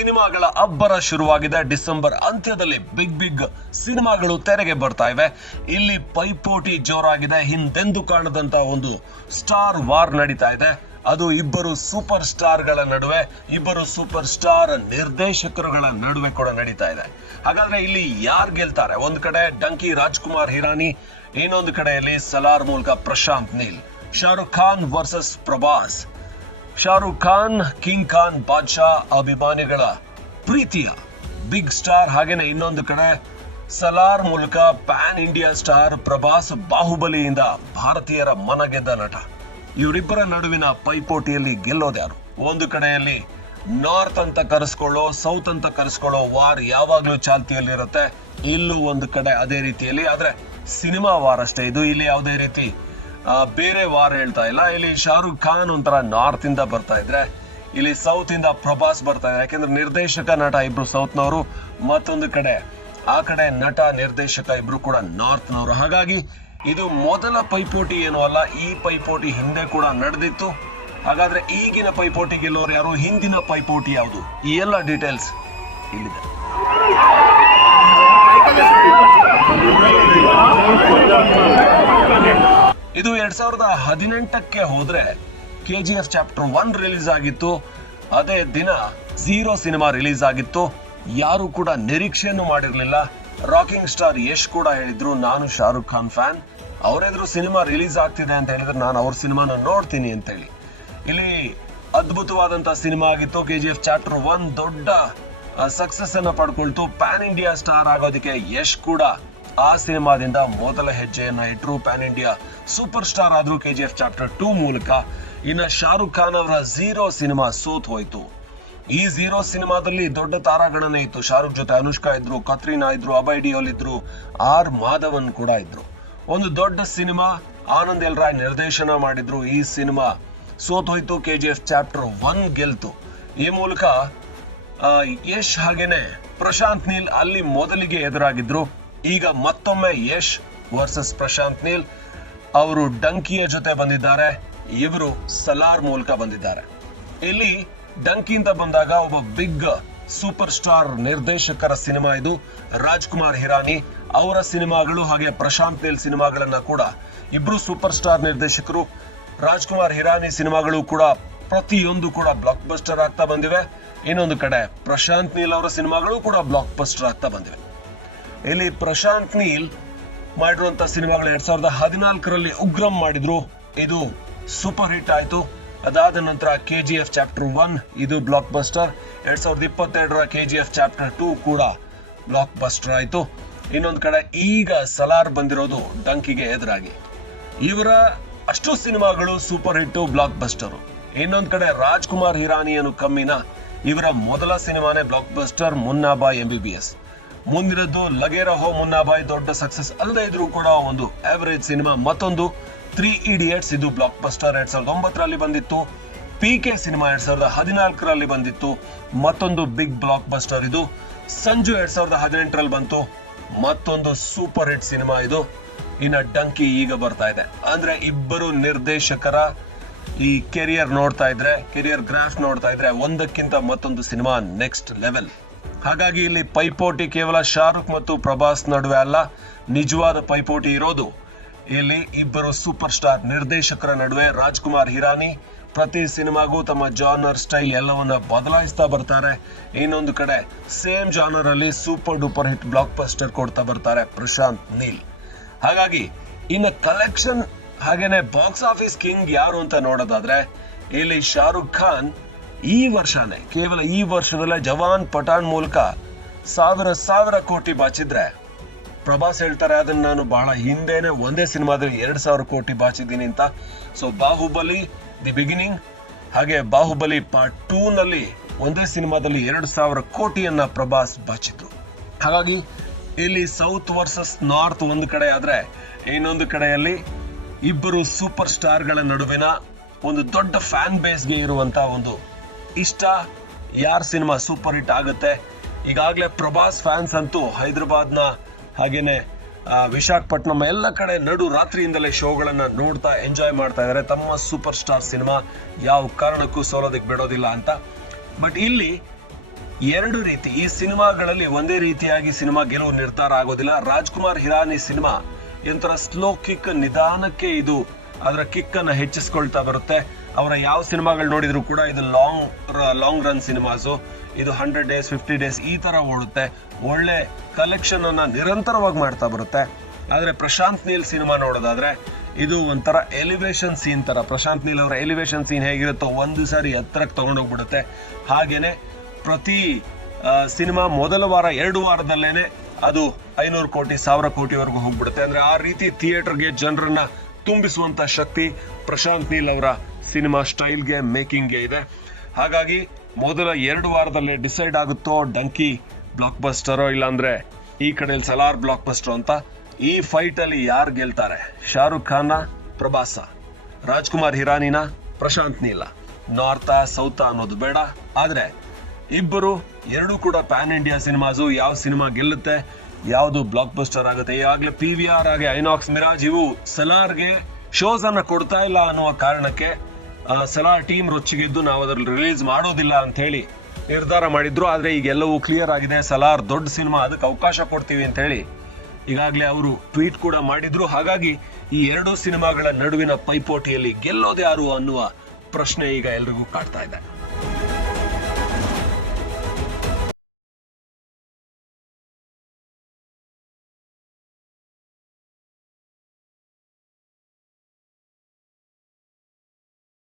ಸಿನಿಮಾಗಳ ಅಬ್ಬರ ಶುರುವಾಗಿದೆ. ಡಿಸೆಂಬರ್ ಅಂತ್ಯದಲ್ಲಿ ಬಿಗ್ ಬಿಗ್ ಸಿನಿಮಾಗಳು ತೆರೆಗೆ ಬರ್ತಾ ಇವೆ. ಇಲ್ಲಿ ಪೈಪೋಟಿ ಜೋರಾಗಿದೆ. ಹಿಂದೆಂದು ಕಾಣದಂತ ಒಂದು ಸ್ಟಾರ್ ವಾರ್ ನಡೀತಾ ಇದೆ. ಅದು ಇಬ್ಬರು ಸೂಪರ್ ಸ್ಟಾರ್ಗಳ ನಡುವೆ, ಇಬ್ಬರು ಸೂಪರ್ ಸ್ಟಾರ್ ನಿರ್ದೇಶಕರುಗಳ ನಡುವೆ ಕೂಡ ನಡೀತಾ ಇದೆ. ಹಾಗಾದ್ರೆ ಇಲ್ಲಿ ಯಾರು ಗೆಲ್ತಾರೆ? ಒಂದ್ ಕಡೆ ಡಂಕಿ ರಾಜ್ಕುಮಾರ್ ಹಿರಾನಿ, ಇನ್ನೊಂದು ಕಡೆಯಲ್ಲಿ ಸಲಾರ್ ಮೂಲಕ ಪ್ರಶಾಂತ್ ನೀಲ್. ಶಾರುಖ್ ಖಾನ್ ವರ್ಸಸ್ ಪ್ರಭಾಸ್. ಶಾರುಖ್ ಖಾನ್, ಕಿಂಗ್ ಖಾನ್, ಬಾದ್ಶಾ, ಅಭಿಮಾನಿಗಳ ಪ್ರೀತಿಯ ಬಿಗ್ ಸ್ಟಾರ್ ಹಾಗೇನೆ ಇನ್ನೊಂದು ಕಡೆ ಸಲಾರ್ ಮೂಲಕ ಪ್ಯಾನ್ ಇಂಡಿಯಾ ಸ್ಟಾರ್ ಪ್ರಭಾಸ್ ಬಾಹುಬಲಿಯಿಂದ ಭಾರತೀಯರ ಮನಗೆದ್ದ ನಟ. ಇವರಿಬ್ಬರ ನಡುವಿನ ಪೈಪೋಟಿಯಲ್ಲಿ ಗೆಲ್ಲೋದ್ಯಾರು ಒಂದು ಕಡೆಯಲ್ಲಿ ನಾರ್ತ್ ಅಂತ ಕರೆಸ್ಕೊಳ್ಳೋ ಸೌತ್ ಅಂತ ಕರೆಸ್ಕೊಳ್ಳೋ ವಾರ್ ಯಾವಾಗ್ಲೂ ಚಾಲ್ತಿಯಲ್ಲಿರುತ್ತೆ. ಇಲ್ಲೂ ಒಂದು ಕಡೆ ಅದೇ ರೀತಿಯಲ್ಲಿ, ಆದ್ರೆ ಸಿನಿಮಾ ವಾರ್ ಅಷ್ಟೇ. ಇದು ಇಲ್ಲಿ ಯಾವುದೇ ರೀತಿ ಬೇರೆ ವಾರ್ ಹೇಳ್ತಾ ಇಲ್ಲ. ಇಲ್ಲಿ ಶಾರುಖ್ ಖಾನ್ ಒಂಥರ ನಾರ್ತ್ ಇಂದ ಬರ್ತಾ ಇದ್ರೆ, ಇಲ್ಲಿ ಸೌತ್ ಇಂದ ಪ್ರಭಾಸ್ ಬರ್ತಾ ಇದ್ದಾರೆ. ಯಾಕೆಂದ್ರೆ ನಿರ್ದೇಶಕ ನಟ ಇಬ್ರು ಸೌತ್ ನವರು, ಮತ್ತೊಂದು ಕಡೆ, ಆ ಕಡೆ ನಟ, ನಿರ್ದೇಶಕ ಇಬ್ರು ಕೂಡ ನಾರ್ತ್ ನವರು. ಹಾಗಾಗಿ ಇದು ಮೊದಲ ಪೈಪೋಟಿ ಏನು ಅಲ್ಲ, ಈ ಪೈಪೋಟಿ ಹಿಂದೆ ಕೂಡ ನಡೆದಿತ್ತು. ಹಾಗಾದ್ರೆ ಈಗಿನ ಪೈಪೋಟಿ ಗೆಲ್ಲೋರು ಯಾರು? ಹಿಂದಿನ ಪೈಪೋಟಿ ಯಾವುದು? ಈ ಎಲ್ಲ ಡೀಟೇಲ್ಸ್ ಇಲ್ಲಿದೆ. ಇದು ಎರಡ್ ಸಾವಿರದ ಹದಿನೆಂಟಕ್ಕೆ ಹೋದ್ರೆ K G F chapter one release ಆಗಿತ್ತು. ಅದೇ ದಿನ ಝೀರೋ ಸಿನಿಮಾ ರಿಲೀಸ್ ಆಗಿತ್ತು. ಯಾರು ಕೂಡ ನಿರೀಕ್ಷೆಯನ್ನು ಮಾಡಿರಲಿಲ್ಲ. ರಾಕಿಂಗ್ ಸ್ಟಾರ್ ಯಶ್ ಕೂಡ ಹೇಳಿದ್ರು. ನಾನು ಶಾರುಖ್ ಖಾನ್ ಫ್ಯಾನ್ ಅವರೆದ್ರು ಸಿನಿಮಾ ರಿಲೀಸ್ ಆಗ್ತಿದೆ ಅಂತ ಹೇಳಿದ್ರೆ ನಾನು ಅವ್ರ ಸಿನಿಮಾನ ನೋಡ್ತೀನಿ ಅಂತ ಹೇಳಿ ಇಲ್ಲಿ ಅದ್ಭುತವಾದಂತ ಸಿನಿಮಾ ಆಗಿತ್ತು. K G F chapter one ದೊಡ್ಡ ಸಕ್ಸಸ್ ಅನ್ನ ಪಡ್ಕೊಳ್ತು. ಪ್ಯಾನ್ ಇಂಡಿಯಾ ಸ್ಟಾರ್ ಆಗೋದಕ್ಕೆ ಯಶ್ ಕೂಡ ಆ ಸಿನಿಮಾದಿಂದ ಮೊದಲ ಹೆಜ್ಜೆಯನ್ನ ಇಟ್ಟರು ಪ್ಯಾನ್ ಇಂಡಿಯಾ. ಸೂಪರ್ ಸ್ಟಾರ್ ಆದ್ರು K G F chapter two ಮೂಲಕ ಇನ್ನ ಶಾರುಖ್ ಖಾನ್ ಅವರ ಝೀರೋ ಸಿನಿಮಾ ಸೋತ್ ಹೋಯ್ತು. ಈ ಝೀರೋ ಸಿನಿಮಾದಲ್ಲಿ ದೊಡ್ಡ ತಾರಾಗಣನೆ ಇತ್ತು. ಶಾರುಖ್ ಜೊತೆ ಅನುಷ್ಕಾ ಇದ್ರು, ಕತ್ರಿನಾ ಇದ್ರು, ಅಭಯ್ ಡಿಯೋಲ್ ಇದ್ರು, ಆರ್ ಮಾಧವನ್ ಕೂಡ ಇದ್ರು. ಒಂದು ದೊಡ್ಡ ಸಿನಿಮಾ, ಆನಂದ್ ಎಲ್ ರಾಯ್ ನಿರ್ದೇಶನ ಮಾಡಿದ್ರು ಈ ಸಿನಿಮಾ. ಸೋತ್ ಹೋಯ್ತು K G F chapter one ಗೆಲ್ತು. ಈ ಮೂಲಕ ಯಶ್ ಹಾಗೇನೆ ಪ್ರಶಾಂತ್ ನೀಲ್ ಅಲ್ಲಿ ಮೊದಲಿಗೆ ಎದುರಾಗಿದ್ರು. ಈಗ ಮತ್ತೊಮ್ಮೆ ಯಶ್ ವರ್ಸಸ್ ಪ್ರಶಾಂತ್ ನೀಲ್ ಅವರು ಡಂಕಿಯ ಜೊತೆ ಬಂದಿದ್ದಾರೆ. ಇವರು ಸಲಾರ್ ಮೂಲಕ ಬಂದಿದ್ದಾರೆ. ಇಲ್ಲಿ ಡಂಕಿ ಅಂತ ಬಂದಾಗ ಒಬ್ಬ ಬಿಗ್ ಸೂಪರ್ ಸ್ಟಾರ್ ನಿರ್ದೇಶಕರ ಸಿನಿಮಾ ಇದು. ರಾಜ್ಕುಮಾರ್ ಹಿರಾನಿ ಅವರ ಸಿನಿಮಾಗಳು ಹಾಗೆ ಪ್ರಶಾಂತ್ ನೀಲ್ ಸಿನಿಮಾಗಳನ್ನ ಕೂಡ ಇಬ್ರು ಸೂಪರ್ ಸ್ಟಾರ್ ನಿರ್ದೇಶಕರು, ರಾಜ್ಕುಮಾರ್ ಹಿರಾನಿ ಸಿನಿಮಾಗಳು ಕೂಡ ಪ್ರತಿಯೊಂದು ಕೂಡ ಬ್ಲಾಕ್ ಬಸ್ಟರ್ ಆಗ್ತಾ ಬಂದಿವೆ. ಇನ್ನೊಂದು ಕಡೆ ಪ್ರಶಾಂತ್ ನೀಲ್ ಅವರ ಸಿನಿಮಾಗಳು ಕೂಡ ಬ್ಲಾಕ್ ಬಸ್ಟರ್ ಆಗ್ತಾ ಬಂದಿವೆ. ಇಲ್ಲಿ ಪ್ರಶಾಂತ್ ನೀಲ್ ಮಾಡಿರುವಂತ ಸಿನಿಮಾಗಳು ಎರಡ್ ಸಾವಿರದ ಹದಿನಾಲ್ಕರಲ್ಲಿ ಉಗ್ರಂ ಮಾಡಿದ್ರು. ಇದು ಸೂಪರ್ ಹಿಟ್ ಆಯ್ತು. ಅದಾದ ನಂತರ K G F chapter one ಇದು ಬ್ಲಾಕ್ ಬಸ್ಟರ್ ಎರಡ್ ಸಾವಿರದ ಇಪ್ಪತ್ತೆರಡರ K G F chapter two ಕೂಡ ಬ್ಲಾಕ್ ಬಸ್ಟರ್ ಆಯ್ತು. ಇನ್ನೊಂದು ಕಡೆ ಈಗ ಸಲಾರ್ ಬಂದಿರೋದು ಡಂಕಿಗೆ ಎದುರಾಗಿ. ಇವರ ಅಷ್ಟು ಸಿನಿಮಾಗಳು ಸೂಪರ್ ಹಿಟ್ ಬ್ಲಾಕ್ ಬಸ್ಟರ್ ಇನ್ನೊಂದ್ ಕಡೆ ರಾಜ್ಕುಮಾರ್ ಹಿರಾನಿಯನ್ನು ಕಮ್ಮಿನ ಇವರ ಮೊದಲ ಸಿನಿಮಾನೇ block buster Munna Bhai M B B S ಮುಂದಿನದ್ದು ಲಗೇರ ಹೋ ಮುನ್ನಾಬಾಯ್ ದೊಡ್ಡ ಸಕ್ಸಸ್ ಅಲ್ಲದೆ ಇದ್ರೂ ಕೂಡ ಒಂದು ಆವರೇಜ್ ಸಿನಿಮಾ ಮತ್ತೊಂದು ತ್ರೀ ಇಡಿಯಟ್ಸ್ ಇದು ಬ್ಲಾಕ್ ಬಸ್ಟರ್ ಎರಡ್ ಸಾವಿರದ ಒಂಬತ್ತರಲ್ಲಿ ಬಂದಿತ್ತು. ಪಿ ಕೆ ಸಿನಿಮಾ ಎರಡ್ ಸಾವಿರದ ಹದಿನಾಲ್ಕರಲ್ಲಿ ಬಂದಿತ್ತು. ಮತ್ತೊಂದು ಬಿಗ್ ಬ್ಲಾಕ್ ಬಸ್ಟರ್ ಇದು. ಸಂಜು ಎರಡ್ ಸಾವಿರದ ಹದಿನೆಂಟರಲ್ಲಿ ಬಂತು. ಮತ್ತೊಂದು ಸೂಪರ್ ಹಿಟ್ ಸಿನಿಮಾ ಇದು. ಇನ್ನ ಡಂಕಿ ಈಗ ಬರ್ತಾ ಇದೆ. ಅಂದ್ರೆ ಇಬ್ಬರು ನಿರ್ದೇಶಕರ ಈ ಕೆರಿಯರ್ ನೋಡ್ತಾ ಇದ್ರೆ ಕೆರಿಯರ್ ಗ್ರಾಫ್ ನೋಡ್ತಾ ಇದ್ರೆ ಒಂದಕ್ಕಿಂತ ಮತ್ತೊಂದು ಸಿನಿಮಾ ನೆಕ್ಸ್ಟ್ ಲೆವೆಲ್ ಹಾಗಾಗಿ ಇಲ್ಲಿ ಪೈಪೋಟಿ ಕೇವಲ ಶಾರುಖ್ ಮತ್ತು ಪ್ರಭಾಸ್ ನಡುವೆ ಅಲ್ಲ, ನಿಜವಾದ ಪೈಪೋಟಿ ಇರೋದು. ಇಲ್ಲಿ ಇಬ್ಬರು ಸೂಪರ್ ಸ್ಟಾರ್ ನಿರ್ದೇಶಕರ ನಡುವೆ ರಾಜ್ಕುಮಾರ್ ಹಿರಾನಿ ಪ್ರತಿ ಸಿನಿಮಾಗೂ ತಮ್ಮ ಜಾನರ್ ಸ್ಟೈಲ್ ಎಲ್ಲವನ್ನ ಬದಲಾಯಿಸ್ತಾ ಬರ್ತಾರೆ. ಇನ್ನೊಂದು ಕಡೆ, ಸೇಮ್ ಜಾನರ್ ಅಲ್ಲಿ super duper hit blockbuster ಕೊಡ್ತಾ ಬರ್ತಾರೆ ಪ್ರಶಾಂತ್ ನೀಲ್. ಹಾಗಾಗಿ, ಇನ್ನು ಕಲೆಕ್ಷನ್ ಹಾಗೇನೆ ಬಾಕ್ಸ್ ಆಫೀಸ್ ಕಿಂಗ್ ಯಾರು ಅಂತ ನೋಡೋದಾದ್ರೆ, ಇಲ್ಲಿ ಶಾರುಖ್ ಖಾನ್ ಈ ವರ್ಷನೇ, ಕೇವಲ ಈ ವರ್ಷದಲ್ಲೇ ಜವಾನ್ ಪಠಾಣ್ ಮೂಲಕ ಸಾವಿರ ಸಾವಿರ ಕೋಟಿ ಬಾಚಿದ್ರೆ, ಪ್ರಭಾಸ್ ಹೇಳ್ತಾರೆ, ಅದನ್ನ ನಾನು ಬಹಳ ಹಿಂದೆನೆ ಒಂದೇ ಸಿನಿಮಾದಲ್ಲಿ ಎರಡ್ ಸಾವಿರ ಕೋಟಿ ಬಾಚಿದ್ದೀನಿ ಅಂತ. ಸೊ ಬಾಹುಬಲಿ ದಿ ಬಿಗಿನಿಂಗ್ ಹಾಗೆ ಬಾಹುಬಲಿ ಪಾರ್ಟ್ ಟೂ ನಲ್ಲಿ ಒಂದೇ ಸಿನಿಮಾದಲ್ಲಿ ಎರಡು ಸಾವಿರ ಕೋಟಿಯನ್ನ ಪ್ರಭಾಸ್ ಬಾಚಿದ್ರು. ಹಾಗಾಗಿ, ಇಲ್ಲಿ ಸೌತ್ ವರ್ಸಸ್ ನಾರ್ತ್ ಒಂದು ಕಡೆ ಆದ್ರೆ, ಇನ್ನೊಂದು ಕಡೆಯಲ್ಲಿ ಇಬ್ಬರು ಸೂಪರ್ ಸ್ಟಾರ್ಗಳ ನಡುವಿನ ಒಂದು ದೊಡ್ಡ ಫ್ಯಾನ್ ಬೇಸ್ಗೆ ಇರುವಂತಹ ಒಂದು ಇಷ್ಟ? ಯಾರ ಸಿನಿಮಾ ಸೂಪರ್ ಹಿಟ್ ಆಗುತ್ತೆ? ಈಗಾಗಲೇ ಪ್ರಭಾಸ್ ಫ್ಯಾನ್ಸ್ ಅಂತೂ ಹೈದರಾಬಾದ್ನ ಹಾಗೇನೆ ಆ, ಎಲ್ಲ ಕಡೆ ನಡು ರಾತ್ರಿಯಿಂದಲೇ ಶೋಗಳನ್ನು ನೋಡ್ತಾ ಎಂಜಾಯ್ ಮಾಡ್ತಾ ಇದ್ದಾರೆ ತಮ್ಮ ಸೂಪರ್ ಸ್ಟಾರ್ ಸಿನಿಮಾ ಯಾವ ಕಾರಣಕ್ಕೂ ಸೋಲೋದಕ್ಕೆ ಬಿಡೋದಿಲ್ಲ ಅಂತ. ಬಟ್ ಇಲ್ಲಿ ಎರಡು ರೀತಿ ಈ ಸಿನಿಮಾಗಳಲ್ಲಿ ಒಂದೇ ರೀತಿಯಾಗಿ ಸಿನಿಮಾ ಗೆಲುವು ನಿರ್ಧಾರ ಆಗೋದಿಲ್ಲ. ರಾಜ್ಕುಮಾರ್ ಹಿರಾನಿ ಸಿನಿಮಾ ಎಂತರ ಸ್ಲೋ ಕಿಕ್ ನಿಧಾನಕ್ಕೆ ಇದು ಅದರ ಕಿಕ್ಕನ್ನು ಹೆಚ್ಚಿಸ್ಕೊಳ್ತಾ ಬರುತ್ತೆ. ಅವರ ಯಾವ ಸಿನಿಮಾಗಳು ನೋಡಿದ್ರು ಕೂಡ ಇದು ಲಾಂಗ್ ಲಾಂಗ್ ರನ್ ಸಿನಿಮಾಸು ಇದು ಹಂಡ್ರೆಡ್ ಡೇಸ್ ಫಿಫ್ಟಿ ಡೇಸ್ ಈ ತರ ಓಡುತ್ತೆ. ಒಳ್ಳೆ ಕಲೆಕ್ಷನ್ ಅನ್ನ ನಿರಂತರವಾಗಿ ಮಾಡ್ತಾ ಬರುತ್ತೆ. ಆದರೆ ಪ್ರಶಾಂತ್ ನೀಲ್ ಸಿನಿಮಾ ನೋಡೋದಾದ್ರೆ ಇದು ಒಂಥರ ಎಲಿವೇಶನ್ ಸೀನ್ ತರ. ಪ್ರಶಾಂತ್ ನೀಲ್ ಅವರ ಎಲಿವೇಶನ್ ಸೀನ್ ಹೇಗಿರುತ್ತೋ ಒಂದು ಸಾರಿ ಎತ್ತರಕ್ಕೆ ತೊಗೊಂಡೋಗ್ಬಿಡುತ್ತೆ. ಹಾಗೇನೆ ಪ್ರತಿ ಸಿನಿಮಾ ಮೊದಲ ವಾರ, ಎರಡು ವಾರದಲ್ಲೇನೆ ಅದು ಐನೂರು ಕೋಟಿ, ಸಾವಿರ ಕೋಟಿವರೆಗೂ ಹೋಗ್ಬಿಡುತ್ತೆ. ಅಂದ್ರೆ ಆ ರೀತಿ ಥಿಯೇಟರ್ಗೆ ಜನರನ್ನ ತುಂಬಿಸುವಂತ ಶಕ್ತಿ ಪ್ರಶಾಂತ್ ನೀಲ್ ಅವರ ಸಿನಿಮಾ ಸ್ಟೈಲ್ಗೆ ಮೇಕಿಂಗ್ಗೆ ಇದೆ. ಹಾಗಾಗಿ ಮೊದಲ ಎರಡು ವಾರದಲ್ಲೇ ಡಿಸೈಡ್ ಆಗುತ್ತೋ ಡಂಕಿ ಬ್ಲಾಕ್ ಬಸ್ಟರೋ ಇಲ್ಲಾಂದ್ರೆ ಈ ಕಡೆ ಸಲಾರ್ ಬ್ಲಾಕ್ ಬಸ್ಟರ್ ಅಂತ ಈ ಫೈಟ್ ಅಲ್ಲಿ ಯಾರು ಗೆಲ್ತಾರೆ? ಶಾರುಖ್ ಖಾನ ಪ್ರಭಾಸ. ರಾಜ್ಕುಮಾರ್ ಹಿರಾನಿನ, ಪ್ರಶಾಂತ್ ನೀಲ. ನಾರ್ತಾ, ಸೌತಾ ಅನ್ನೋದು ಬೇಡ. ಆದ್ರೆ ಇಬ್ಬರು, ಎರಡೂ ಕೂಡ ಪ್ಯಾನ್ ಇಂಡಿಯಾ ಸಿನಿಮಾಸು ಯಾವ ಸಿನಿಮಾ ಗೆಲ್ಲುತ್ತೆ, ಯಾವುದು ಬ್ಲಾಕ್ ಬಸ್ಟರ್ ಆಗುತ್ತೆ, ಈಗಾಗಲೇ ಪಿ ವಿ ಆರ್ ಆಗಿ ಐನಾಕ್ಸ್ ಮಿರಾಜ್ ಇವು ಸಲಾರ್ಗೆ ಶೋಸ್ ಅನ್ನ ಕೊಡ್ತಾ ಇಲ್ಲ ಅನ್ನುವ ಕಾರಣಕ್ಕೆ ಆ, ಸಲಾರ್ ಟೀಮ್ ರೊಚ್ಚಿಗೆದ್ದು ನಾವು ಅದ್ರಲ್ಲಿ ರಿಲೀಸ್ ಮಾಡೋದಿಲ್ಲ ಅಂತ ಹೇಳಿ ನಿರ್ಧಾರ ಮಾಡಿದ್ರು. ಆದ್ರೆ ಈಗ ಎಲ್ಲವೂ ಕ್ಲಿಯರ್ ಆಗಿದೆ. ಸಲಾರ್ ದೊಡ್ಡ ಸಿನಿಮಾ ಅದಕ್ಕೆ ಅವಕಾಶ ಕೊಡ್ತೀವಿ ಅಂತ ಹೇಳಿ ಈಗಾಗಲೇ ಅವರು ಟ್ವೀಟ್ ಕೂಡ ಮಾಡಿದ್ರು. ಹಾಗಾಗಿ ಈ ಎರಡು ಸಿನಿಮಾಗಳ ನಡುವಿನ ಪೈಪೋಟಿಯಲ್ಲಿ ಗೆಲ್ಲೋದು ಯಾರು ಅನ್ನುವ ಪ್ರಶ್ನೆ ಈಗ ಎಲ್ರಿಗೂ ಕಾಡ್ತಾ ಇದೆ.